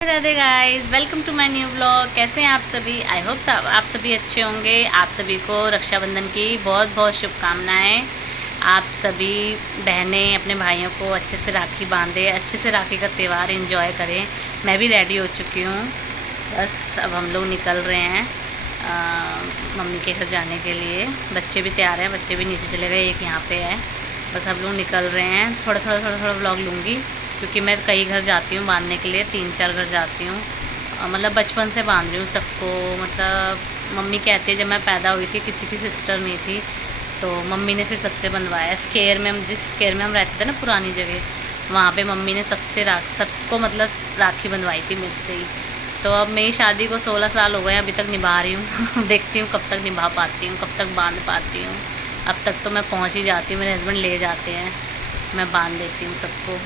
Radhe guys, welcome to my new blog. कैसे हैं आप सभी? आई होप आप सभी अच्छे होंगे। आप सभी को रक्षाबंधन की बहुत बहुत शुभकामनाएं। आप सभी बहनें अपने भाइयों को अच्छे से राखी बांधे, अच्छे से राखी का त्यौहार एंजॉय करें। मैं भी रेडी हो चुकी हूँ, बस अब हम लोग निकल रहे हैं मम्मी के घर जाने के लिए। बच्चे भी तैयार हैं, बच्चे भी नीचे चले गए, एक यहाँ पे है। बस हम लोग निकल रहे हैं। थोड़ा व्लॉग लूँगी क्योंकि मैं कई घर जाती हूँ बांधने के लिए, 3-4 घर जाती हूँ। मतलब बचपन से बांध रही हूँ सबको। मतलब मम्मी कहती है जब मैं पैदा हुई थी किसी की सिस्टर नहीं थी, तो मम्मी ने फिर सबसे बंधवाया। स्केयर में हम जिस स्केयर में हम रहते थे ना पुरानी जगह, वहाँ पे मम्मी ने सबको मतलब राखी बंधवाई थी मेरे से ही। तो अब मेरी शादी को 16 साल हो गए, अभी तक निभा रही हूँ। देखती हूँ कब तक निभा पाती हूँ, कब तक बांध पाती हूँ। अब तक तो मैं पहुँच ही जाती हूँ, मेरे हस्बैंड ले जाते हैं, मैं बांध देती हूँ सबको।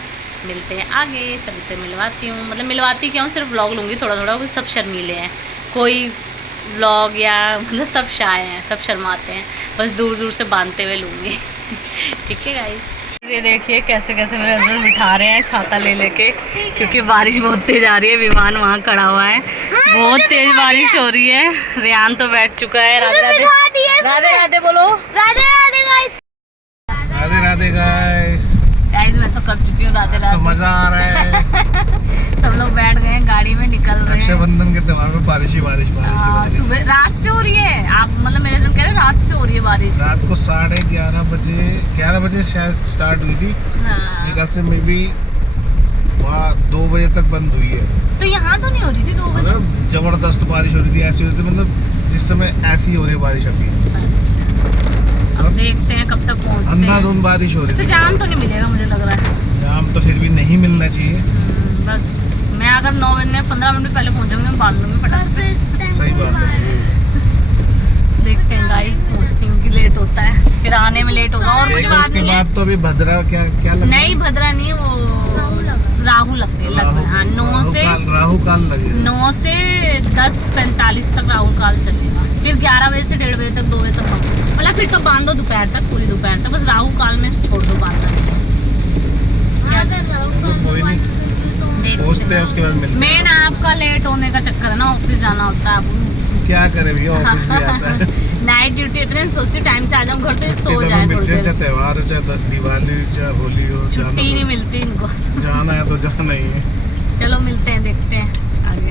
मिलते हैं आगे, सभी से मिलवाती हूँ। मतलब मिलवाती क्या हूँ, सिर्फ व्लॉग लूँगी थोड़ा क्योंकि सब शर्मीले हैं। कोई व्लॉग या मतलब सब शाय हैं, सब शर्माते हैं। बस दूर दूर से बांधते हुए लूँगी। ठीक है गाइस, ये देखिए कैसे कैसे मेरे हस्बैंड बिठा रहे हैं छाता ले लेके, क्योंकि बारिश बहुत तेज आ रही है। विमान वहाँ खड़ा हुआ है, बहुत तेज बारिश हो रही है। रेहान तो बैठ चुका है। राधे राधे, राधे राधे बोलो। Radhe Radhe guys, Radhe Radhe guys. Guys मैं तो कर चुकी हूँ राधे राधे। तो मजा आ रहा है। सब लोग बैठ गए हैं, गाड़ी में निकल रहे हैं। रक्षाबंधन के त्योहार में बारिश ही बारिश। सुबह रात से हो रही है। आप मतलब मेरे से कह रहे हैं रात से हो रही है बारिश। रात को 11:30 बजे शायद स्टार्ट हुई थी। हाँ। से मे बी वहाँ 2 बजे तक बंद हुई है। तो यहाँ तो नहीं हो रही थी 2 बजे। मतलब जबरदस्त बारिश हो रही थी, ऐसी हो रही थी, मतलब जिस समय ऐसी हो रही है बारिश अभी। अच्छा, अब देखते हैं कब तक पहुँचते हैं। अंधाधुंध बारिश हो रही है। जाम तो नहीं मिलेगा मुझे लग रहा है। जाम तो फिर भी नहीं मिलना चाहिए। बस मैं अगर 9 मिनट 15 मिनट पहले पहुँचूंगी, मैं बांध दूंगी फटाक से। सही बात है। देखते हैं गाइस, पूछती हूँ कि लेट होता है, फिर आने में लेट होगा। और कुछ बात उसके नहीं है। बाद तो अभी भद्रा क्या लगता है? नहीं भद्रा नहीं, वो राहु लगते हैं। हाँ, 9 से राहु काल लगे। 9 से 10:45 तक राहु काल चलेगा। फिर 11 बजे से 1:30 बजे तक, 2 बजे तक मतलब फिर तो बांधो दोपहर तक, पूरी दोपहर तक। बस राहु काल में छोड़ दो बांधना। कोई नहीं, पहुंचते हैं उसके बाद मिलते हैं। मेन आपका लेट होने का चक्कर है ना, ऑफिस जाना होता है। अब क्या करें भैया, ऑफिस भी ऐसा है। नाइट ड्यूटी इतने सोचती टाइम से आ जाऊँ घर, तो सो जाए थोड़ी देर। चाहे त्योहार हो, चाहे दिवाली, चाहे होली हो, छुट्टी ही नहीं मिलती इनको। जाना है तो जाना ही है। चलो मिलते हैं, देखते हैं आगे।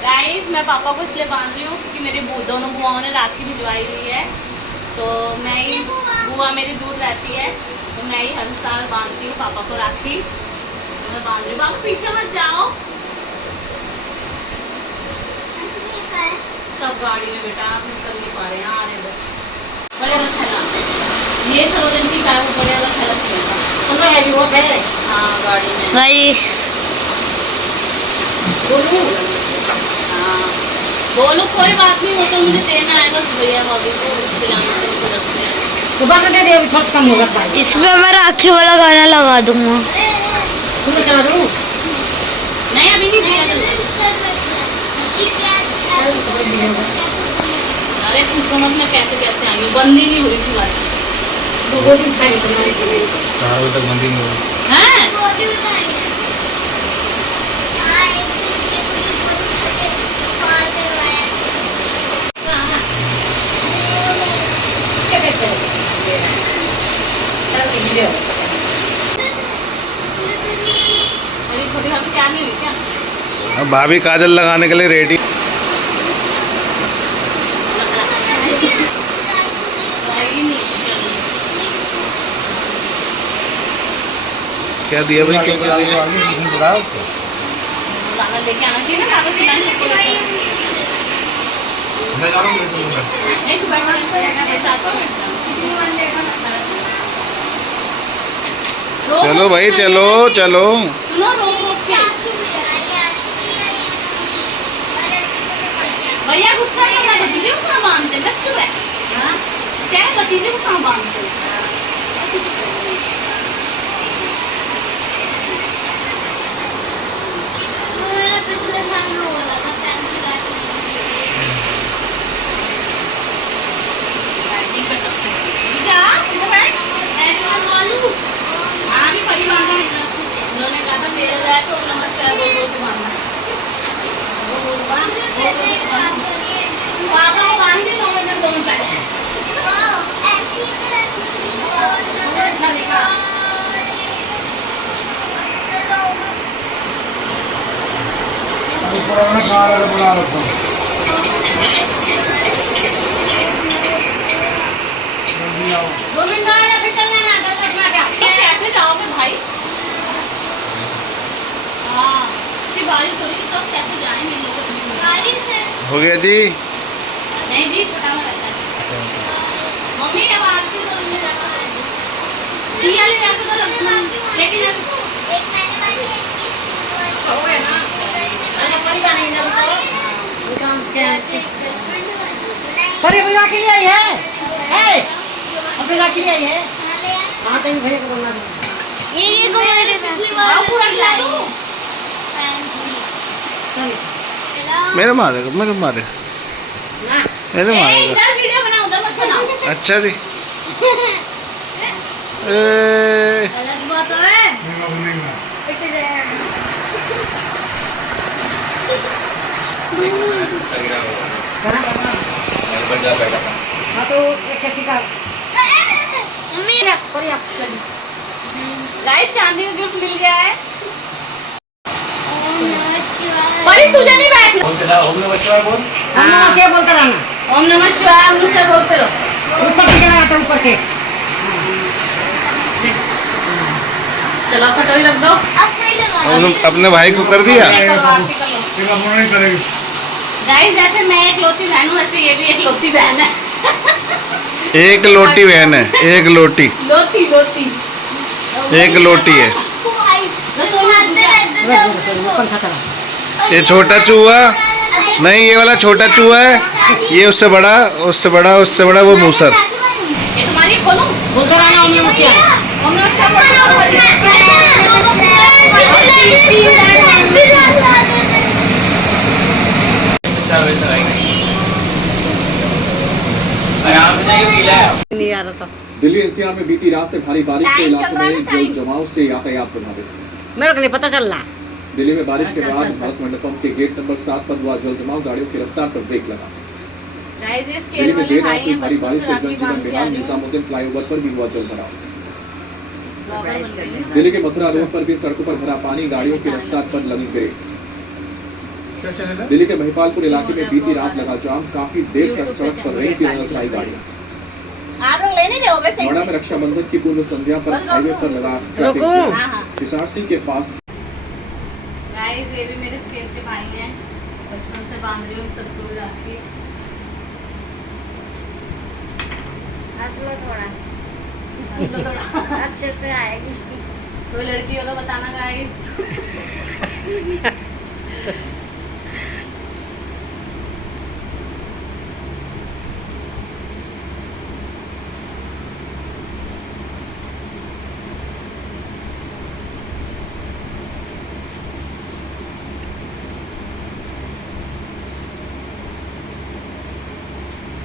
गाइस मैं पापा को इसलिए बांध रही हूँ क्योंकि मेरी दोनों बुआओं ने राखी भिजवाई हुई है। तो मैं ही, बुआ मेरी दूर रहती है, तो मैं ही हर साल बांधती हूँ पापा को राखी। तो मैं बांध रही हूँ। पापा पीछे मत जाओ। सब गाड़ी में बेटा, आप निकल नहीं पा रहे हैं। आ रहे बस। बड़े वाला थैला, ये सरोजन की कार में बड़े वाला थैला चलेगा। तो मैं हैवी वो है। हाँ गाड़ी में भाई बोलूं। हाँ बोलो, कोई बात नहीं, वो तो मुझे देना है बस भैया भाभी को खिलाना तो तरफ से। सुबह से दे दे, अभी थोड़ा कम होगा। इसमें मैं राखी वाला गाना लगा दूंगा। तुम्हें चला दूं? नहीं अभी नहीं दिया। अरे पूछो मत, मैं कैसे कैसे आई हूँ, बंद ही नहीं हो रही थी बारिश। 2 दिन खाई तुम्हारे के लिए। 4 बजे तक बंद ही नहीं हो रही। हैं? छोटी भाभी क्या नहीं हुई क्या? अब भाभी काजल लगाने के लिए रेडी। क्या दिया भाई, क्या क्या दिया? गाना लेके आना चाहिए ना, गाना चिल्लाने सबको लेके। नहीं तू बैठ मेरे साथ तो। चलो भाई, चलो चलो। सुनो, रोक रोक के भैया गुस्सा करना, भतीजे को कहाँ बांधते बच्चों है। हाँ क्या है, भतीजे को कहाँ बांधते? उन्होंने कहा था मेरा तो नमस्कार पापा को बांध के 9 मिनट 2 मिनट पुराना खा रहा बना रखा दो मिनट और अभी चलना ना करना क्या कैसे जाओगे भाई हाँ कि बारिश हो रही सब कैसे जाएंगे लोग अपनी गाड़ी से हो गया जी नहीं जी छोटा में रहता है मम्मी ने आरती तो हमने रखा है दिया ले रखा तो लगना लेकिन एक मैंने वाली इसकी हो गया ना अरे परी का नहीं ना वो काम के परी भैया के लिए आई है ए अपने का के लिए आई है हां तो भैया को बोलना ये को मेरे आओ पूरा खिला दो मेरे मारे मेरे मारे ना मेरे मारे इधर वीडियो बनाओ उधर मत बनाओ अच्छा जी गलत बात है हां तो एक कैसी का मम्मी परी आप लगी गाइस चांदी का गिफ्ट मिल गया है ओम नमः शिवाय परी तुझे नहीं बैठना ओम नमः शिवाय बोलता रहना ओम नमः शिवाय हम लोग क्या बोलते रहो ऊपर के चला आता ऊपर के चलो कटोरी रख दो अब सही लगा अपने भाई को कर दिया गाइस जैसे मैं एक लौती बहन हूँ वैसे ये भी एक लौती बहन है एक लोटी बहन है एक लोटी लोती लोती एक लोटी है पंखा चला ये छोटा चूहा नहीं ये वाला छोटा चूहा है ये उससे बड़ा वो मूसर ये तुम्हारी खोलो बोलता रहना ओम नमः शिवाय ओम नमः नहीं आ रहा था दिल्ली एनसीआर में बीती रात से भारी बारिश के टाइम चल इलाकों रहा है में ना, टाइम। जल जमाव से यातायात प्रभावित। मेरे को नहीं पता चल रहा दिल्ली में बारिश के अच्छा, बाद अच्छा, भारत मंडपम के गेट नंबर 7 पर हुआ जल जमाव, गाड़ियों की रफ्तार पर ब्रेक लगा। गाइस ये दिल्ली स्केल में वाले देर भाई रात हुई हैं भारी बचपन बारिश से से राखी जनजीवन बांध के बेहाल, आ रही हूँ निजामुद्दीन फ्लाईओवर पर भी हुआ जल भराव। ब्लॉगर बन गई हूँ। दिल्ली के मथुरा रोड पर भी सड़कों पर भरा पानी, गाड़ियों की रफ्तार पर लगी ब्रेक। दिल्ली के महिपालपुर इलाके में बीती रात लगा जाम, काफी देर तक सड़क पर रही थी नजर आई गाड़ियां। आप लोग लेने जाओगे सही नोएडा में से रक्षाबंधन की पूर्व संध्या पर हाईवे पर लगा ट्रैफिक रुको। जाम। हाँ, हाँ। हिसार के पास गाइस ये भी मेरे स्केल के भाई हैं बचपन से बांध रही हूँ सबको राखी हंस लो थोड़ा हंस लो थोड़ा अच्छे से आएगी कोई लड़की हो तो बताना गाइस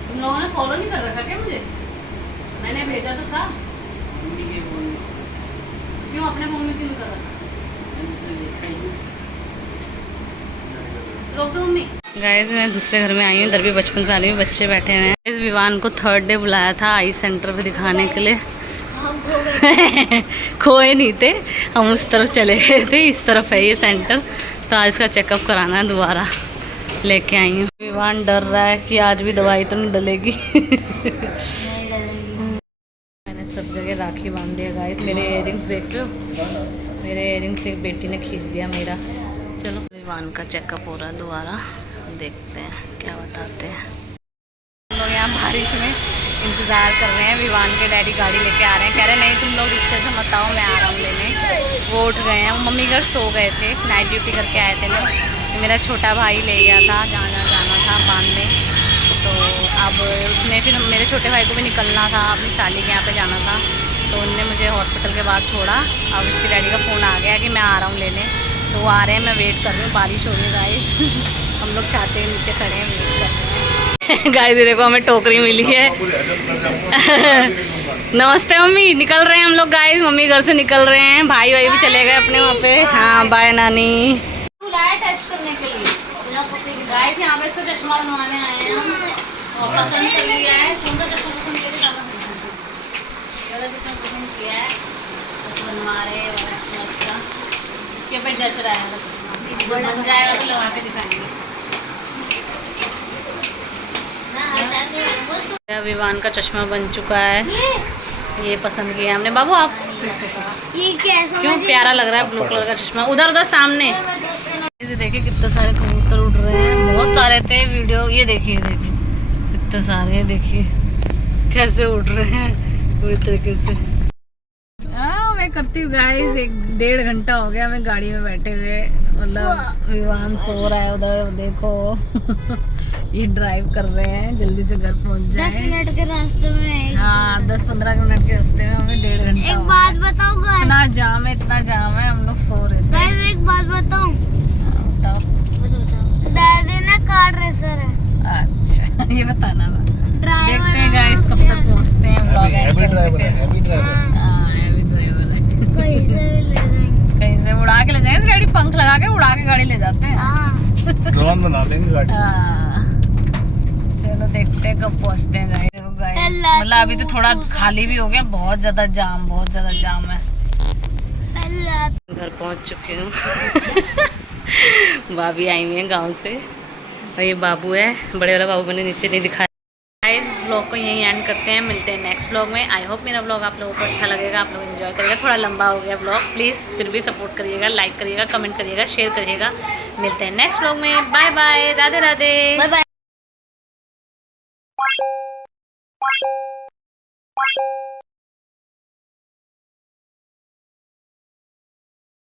तुम लोगों ने फॉलो नहीं कर रखा क्या मुझे मैंने भेजा तो था क्यों अपने फोन में क्यों नहीं कर रखा रोक दो मम्मी गाइस मैं दूसरे घर में आई हूँ इधर भी बचपन से आ रही हूँ बच्चे बैठे हुए हैं इस विवान को 3rd डे बुलाया था आई सेंटर पे दिखाने के लिए खोए नहीं थे हम उस तरफ चले गए थे इस तरफ है ये सेंटर तो आज इसका चेकअप कराना है दोबारा लेके आई हूँ विवान डर रहा है कि आज भी दवाई तो नहीं डलेगी मैंने सब जगह राखी बांध दिया गाइस मेरे इयरिंग्स देख रहे हो मेरे इयरिंग्स एक बेटी ने खींच दिया मेरा चलो विवान का चेकअप हो रहा है दोबारा देखते हैं क्या बताते हैं हम लोग यहाँ बारिश में इंतज़ार कर रहे हैं विवान के डैडी गाड़ी लेके आ रहे हैं कह रहे नहीं तुम लोग रिक्शे से मत आओ मैं आ रहा हूँ लेने वो उठ गए हैं वो मम्मी घर सो गए थे नाइट ड्यूटी करके आए थे ना मेरा छोटा भाई ले गया था जहाँ जाना था बांधने तो अब उसने फिर मेरे छोटे भाई को भी निकलना था अपनी साली के यहाँ पे जाना था तो उनने मुझे हॉस्पिटल के बाद छोड़ा अब इसके डैडी का फ़ोन आ गया कि मैं आ रहा हूँ लेने तो वो आ रहे हैं मैं वेट कर रही हूँ बारिश हो रही है गाइस हम लोग चाहते हैं नीचे खड़े हैं वेट कर रहे हैं गाइस देखो हमें टोकरी मिली है नमस्ते मम्मी निकल रहे हैं हम लोग गाइस मम्मी घर से निकल रहे हैं भाई भाई भी चले गए अपने वहाँ पे हाँ बाय नानी टेस्ट करने के लिए गाइस चश्मा बनवाने आए हैं हम और पसंद कर लिया है। कौन सा चश्मा पसंद किया था? ये वाला चश्मा पसंद किया है, बस बनवा रहे हैं वाला चश्मा इसका। इसके पे जच रहा है वाला चश्मा, बन जाएगा तो लगा के दिखाएंगे। विवान का चश्मा बन चुका है, ये पसंद किया हमने। बाबू आप ये कैसा क्यों प्यारा लग रहा है ब्लू कलर का चश्मा। उधर उधर सामने देखिए कितने सारे कबूतर उड़ रहे हैं, बहुत सारे थे। वीडियो ये देखिए कितने सारे, देखिए कैसे उड़ रहे हैं पूरी तरीके से। मैं करती हूँ गाइस, 1-1.5 घंटा हो गया हमें गाड़ी में बैठे हुए। मतलब विवान सो रहा है उधर, देखो ये ड्राइव कर रहे हैं, जल्दी से घर पहुंच जाए। 10 मिनट के रास्ते में। हाँ 10-15 मिनट के रास्ते में, हमें 1.5 घंटा। एक बात बताओ गाइस, इतना जाम है, इतना जाम है, हम लोग सो रहे थे। गाइस एक बात बताऊं, बताओ। दादी ना कार रेसर है। अच्छा ये बताना था। ड्राइवर देखते हैं गाइस कब तक पहुंचते हैं। हैवी ड्राइवर है, हैवी ड्राइवर है। हाँ हैवी ड्राइवर है। कहीं से भी ले जाएंगे। कहीं से उड़ा के ले जाएंगे, डैडी पंख लगा के उड़ा के गाड़ी ले जाते हैं। हाँ ड्रोन बना देंगे गाड़ी। हाँ, चलो देखते हैं कब पहुंचते हैं गाइस। मतलब अभी तो थोड़ा खाली भी हो गया, बहुत ज्यादा जाम है। घर पहुंच चुके हूँ। भाभी आई हुई है गांव से और ये बाबू है, बड़े वाला बाबू मैंने नीचे नहीं दिखाया। गाइस व्लॉग को यहीं एंड करते हैं, मिलते हैं नेक्स्ट व्लॉग में। आई होप मेरा व्लॉग आप लोगों को अच्छा लगेगा, आप लोग एंजॉय करिएगा। थोड़ा लंबा हो गया व्लॉग, प्लीज़ फिर भी सपोर्ट करिएगा, लाइक करिएगा, कमेंट करिएगा, शेयर करिएगा। मिलते हैं नेक्स्ट व्लॉग में। Bye bye, Radhe Radhe. Bye bye.